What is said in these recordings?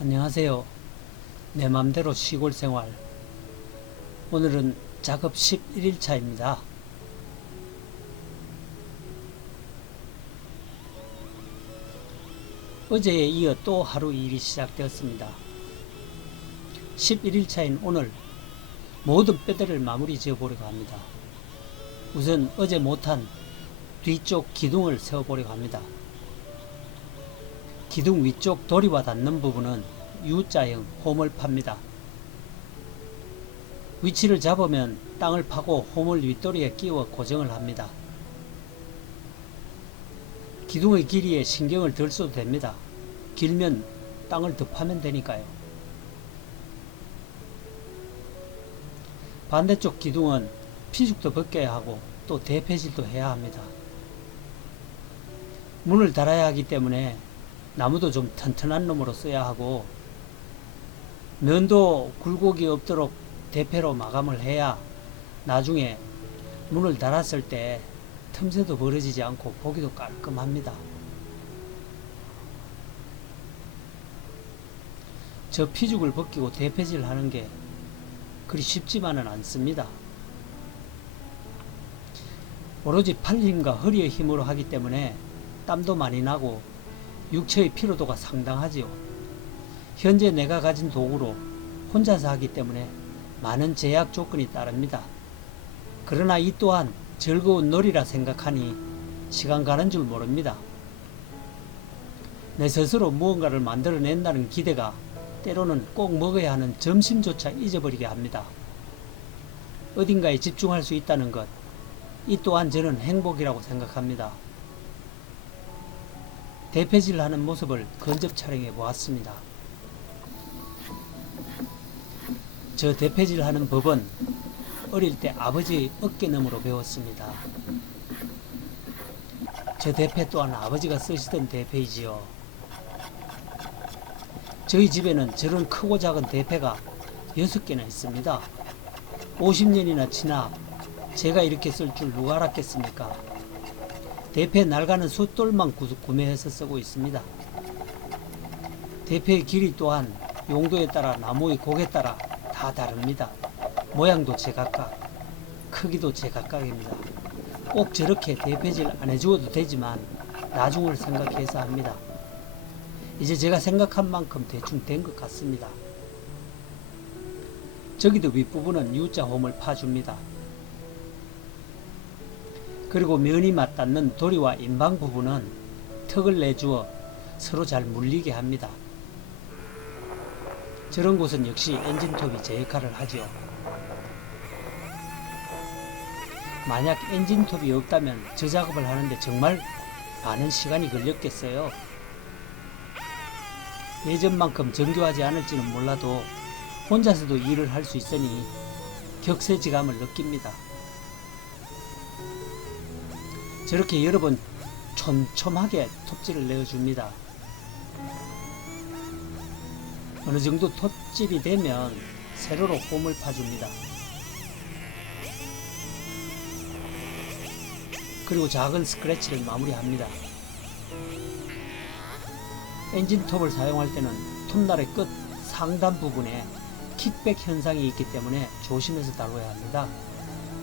안녕하세요. 내 맘대로 시골 생활. 오늘은 작업 11일차입니다. 어제에 이어 또 하루 일이 시작되었습니다. 11일차인 오늘 모든 뼈대를 마무리 지어 보려고 합니다. 우선 어제 못한 뒤쪽 기둥을 세워보려고 합니다. 기둥 위쪽 도리와 닿는 부분은 U자형 홈을 팝니다. 위치를 잡으면 땅을 파고 홈을 윗도리에 끼워 고정을 합니다. 기둥의 길이에 신경을 덜 써도 됩니다. 길면 땅을 더 파면 되니까요. 반대쪽 기둥은 피죽도 벗겨야 하고 또 대패질도 해야 합니다. 문을 달아야 하기 때문에 나무도 좀 튼튼한 놈으로 써야 하고 면도 굴곡이 없도록 대패로 마감을 해야 나중에 문을 달았을 때 틈새도 벌어지지 않고 보기도 깔끔합니다. 저 피죽을 벗기고 대패질 하는 게 그리 쉽지만은 않습니다. 오로지 팔 힘과 허리의 힘으로 하기 때문에 땀도 많이 나고 육체의 피로도가 상당하지요. 현재 내가 가진 도구로 혼자서 하기 때문에 많은 제약 조건이 따릅니다. 그러나 이 또한 즐거운 놀이라 생각하니 시간 가는 줄 모릅니다. 내 스스로 무언가를 만들어낸다는 기대가 때로는 꼭 먹어야 하는 점심조차 잊어버리게 합니다. 어딘가에 집중할 수 있다는 것, 이 또한 저는 행복이라고 생각합니다. 대패질하는 모습을 건접 촬영해 보았습니다. 저 대패질하는 법은 어릴 때 아버지의 어깨너머로 배웠습니다. 저 대패 또한 아버지가 쓰시던 대패이지요. 저희 집에는 저런 크고 작은 대패가 6개나 있습니다. 50년이나 지나 제가 이렇게 쓸 줄 누가 알았겠습니까? 대패 낡아는 숫돌만 구매해서 쓰고 있습니다. 대패의 길이 또한 용도에 따라 나무의 곡에 따라 다 다릅니다. 모양도 제각각, 크기도 제각각입니다. 꼭 저렇게 대패질 안 해주어도 되지만 나중을 생각해서 합니다. 이제 제가 생각한 만큼 대충 된 것 같습니다. 저기도 윗부분은 U자 홈을 파줍니다. 그리고 면이 맞닿는 도리와 인방 부분은 턱을 내주어 서로 잘 물리게 합니다. 저런 곳은 역시 엔진톱이 제 역할을 하죠. 만약 엔진톱이 없다면 저 작업을 하는데 정말 많은 시간이 걸렸겠어요. 예전만큼 정교하지 않을지는 몰라도 혼자서도 일을 할 수 있으니 격세지감을 느낍니다. 저렇게 여러 번 촘촘하게 톱질을 내어줍니다. 어느 정도 톱질이 되면 세로로 홈을 파줍니다. 그리고 작은 스크래치를 마무리합니다. 엔진톱을 사용할 때는 톱날의 끝 상단 부분에 킥백 현상이 있기 때문에 조심해서 다뤄야 합니다.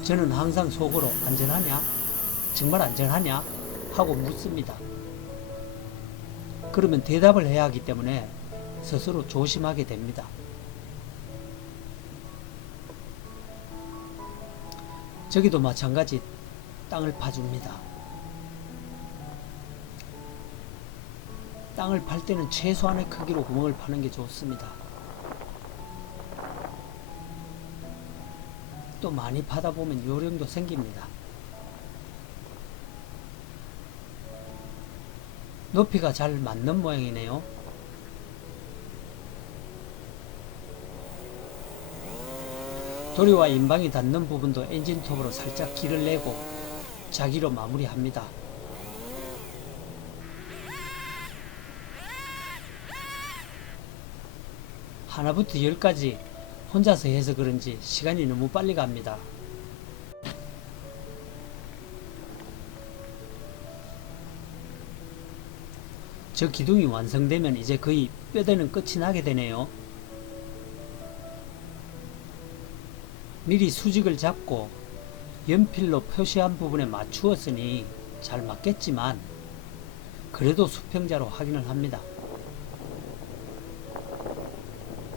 저는 항상 속으로 안전하냐? 정말 안전하냐? 하고 묻습니다. 그러면 대답을 해야 하기 때문에 스스로 조심하게 됩니다. 저기도 마찬가지 땅을 파줍니다. 땅을 팔 때는 최소한의 크기로 구멍을 파는 게 좋습니다. 또 많이 파다 보면 요령도 생깁니다. 높이가 잘 맞는 모양이네요. 도리와 인방이 닿는 부분도 엔진톱으로 살짝 길을 내고 자기로 마무리합니다. 하나부터 10까지 혼자서 해서 그런지 시간이 너무 빨리 갑니다. 저 기둥이 완성되면 이제 거의 뼈대는 끝이 나게 되네요. 미리 수직을 잡고 연필로 표시한 부분에 맞추었으니 잘 맞겠지만 그래도 수평자로 확인을 합니다.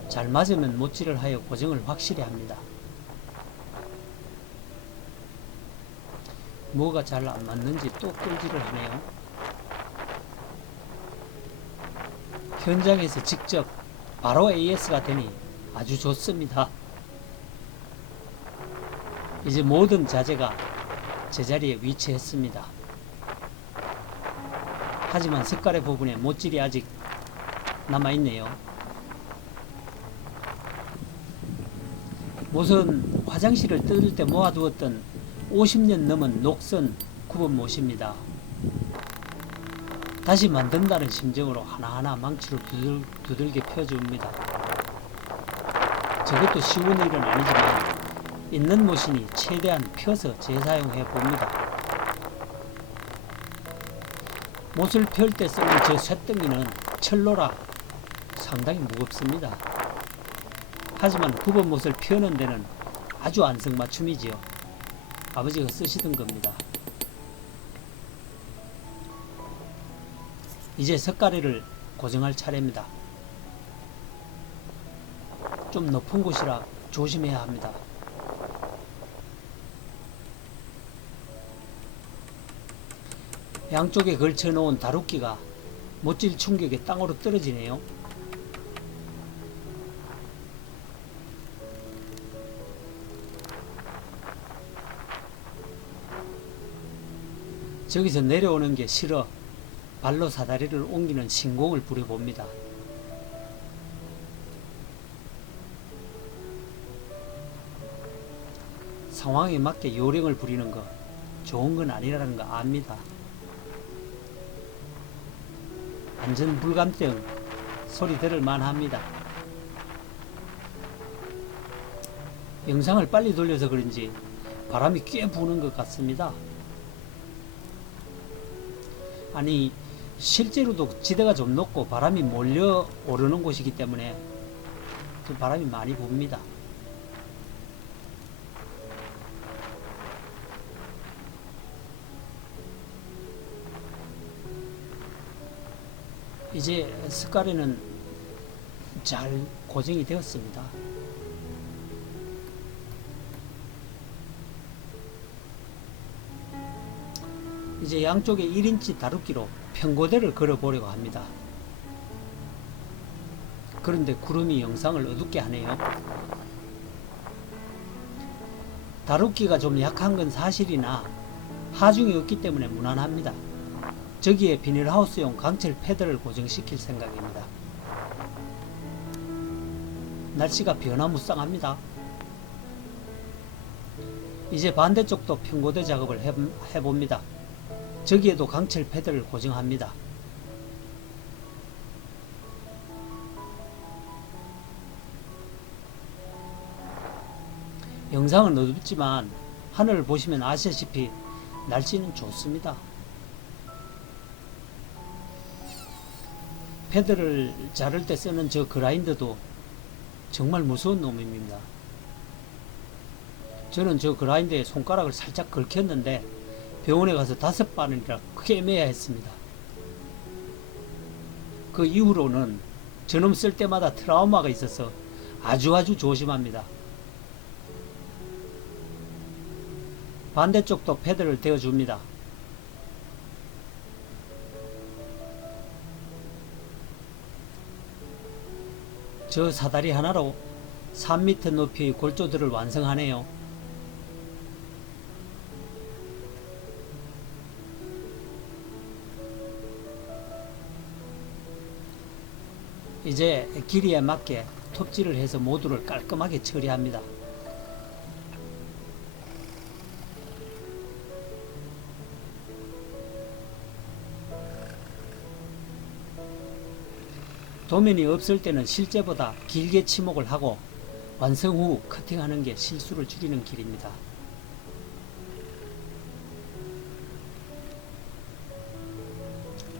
잘 맞으면 못질을 하여 고정을 확실히 합니다. 뭐가 잘 안 맞는지 또 끌지를 하네요. 현장에서 직접 바로 AS가 되니 아주 좋습니다. 이제 모든 자재가 제자리에 위치했습니다. 하지만 색깔의 부분에 못질이 아직 남아있네요. 못은 화장실을 뜯을 때 모아두었던 50년 넘은 녹선 구번 못입니다. 다시 만든다는 심정으로 하나하나 망치로 두들겨 펴줍니다. 저것도 쉬운 일은 아니지만 있는 못이니 최대한 펴서 재사용해 봅니다. 못을 펼 때 쓰는 저 쇳덩이는 철로라 상당히 무겁습니다. 하지만 굽은 못을 펴는 데는 아주 안성맞춤이지요. 아버지가 쓰시던 겁니다. 이제 석가래를 고정할 차례입니다. 좀 높은 곳이라 조심해야 합니다. 양쪽에 걸쳐 놓은 다루끼가 못질 충격에 땅으로 떨어지네요. 저기서 내려오는 게 싫어 발로 사다리를 옮기는 신공을 부려봅니다. 상황에 맞게 요령을 부리는 거 좋은 건 아니라는 거 압니다. 안전 불감증 소리 들을 만합니다. 영상을 빨리 돌려서 그런지 바람이 꽤 부는 것 같습니다. 아니 실제로도 지대가 좀 높고 바람이 몰려 오르는 곳이기 때문에 바람이 많이 붑니다. 이제 석가래는 잘 고정이 되었습니다. 이제 양쪽에 1인치 다루끼로 평고대를 걸어 보려고 합니다. 그런데 구름이 영상을 어둡게 하네요. 다루끼가 좀 약한 건 사실이나 하중이 없기 때문에 무난합니다. 저기에 비닐하우스용 강철 패드를 고정시킬 생각입니다. 날씨가 변화무쌍합니다. 이제 반대쪽도 평고대 작업을 해봅니다. 저기에도 강철 패드를 고정합니다. 영상은 어둡지만 하늘을 보시면 아시다시피 날씨는 좋습니다. 패드를 자를 때 쓰는 저 그라인더도 정말 무서운 놈입니다. 저는 저 그라인더에 손가락을 살짝 긁혔는데 병원에 가서 5번이나 크게 매야 했습니다. 그 이후로는 저놈 쓸 때마다 트라우마가 있어서 아주 조심합니다. 반대쪽도 패드를 대어줍니다. 저 사다리 하나로 3m 높이의 골조들을 완성하네요. 이제 길이에 맞게 톱질을 해서 모두를 깔끔하게 처리합니다. 도면이 없을 때는 실제보다 길게 치목을 하고 완성 후 커팅하는 게 실수를 줄이는 길입니다.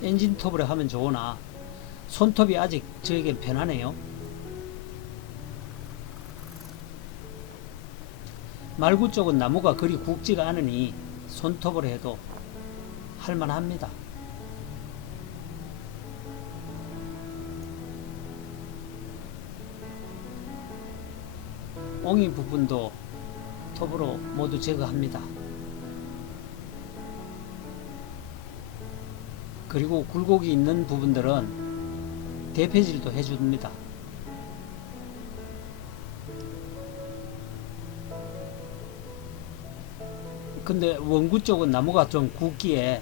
엔진톱으로 하면 좋으나 손톱이 아직 저에겐 편하네요. 말구 쪽은 나무가 그리 굵지가 않으니 손톱으로 해도 할만합니다. 옹이 부분도 톱으로 모두 제거합니다. 그리고 굴곡이 있는 부분들은 대패질도 해줍니다. 근데 원구 쪽은 나무가 좀 굵기에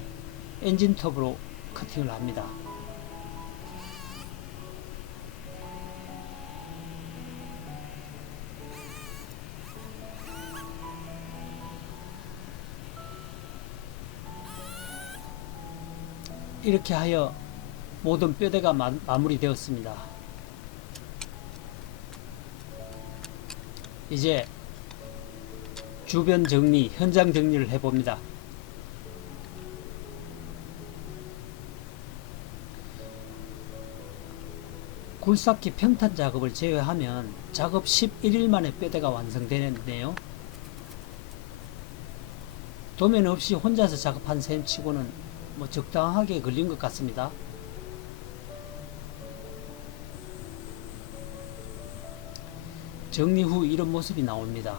엔진톱으로 커팅을 합니다. 이렇게 하여 모든 뼈대가 마무리되었습니다. 이제 주변 정리, 현장 정리를 해봅니다. 굴삭기 평탄 작업을 제외하면 작업 11일 만에 뼈대가 완성되는데요. 도면 없이 혼자서 작업한 셈 치고는 적당하게 걸린 것 같습니다. 정리 후 이런 모습이 나옵니다.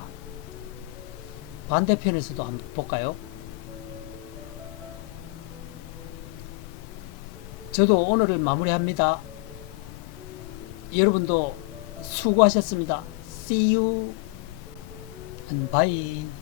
반대편에서도 한번 볼까요? 저도 오늘을 마무리합니다. 여러분도 수고하셨습니다. See you and bye.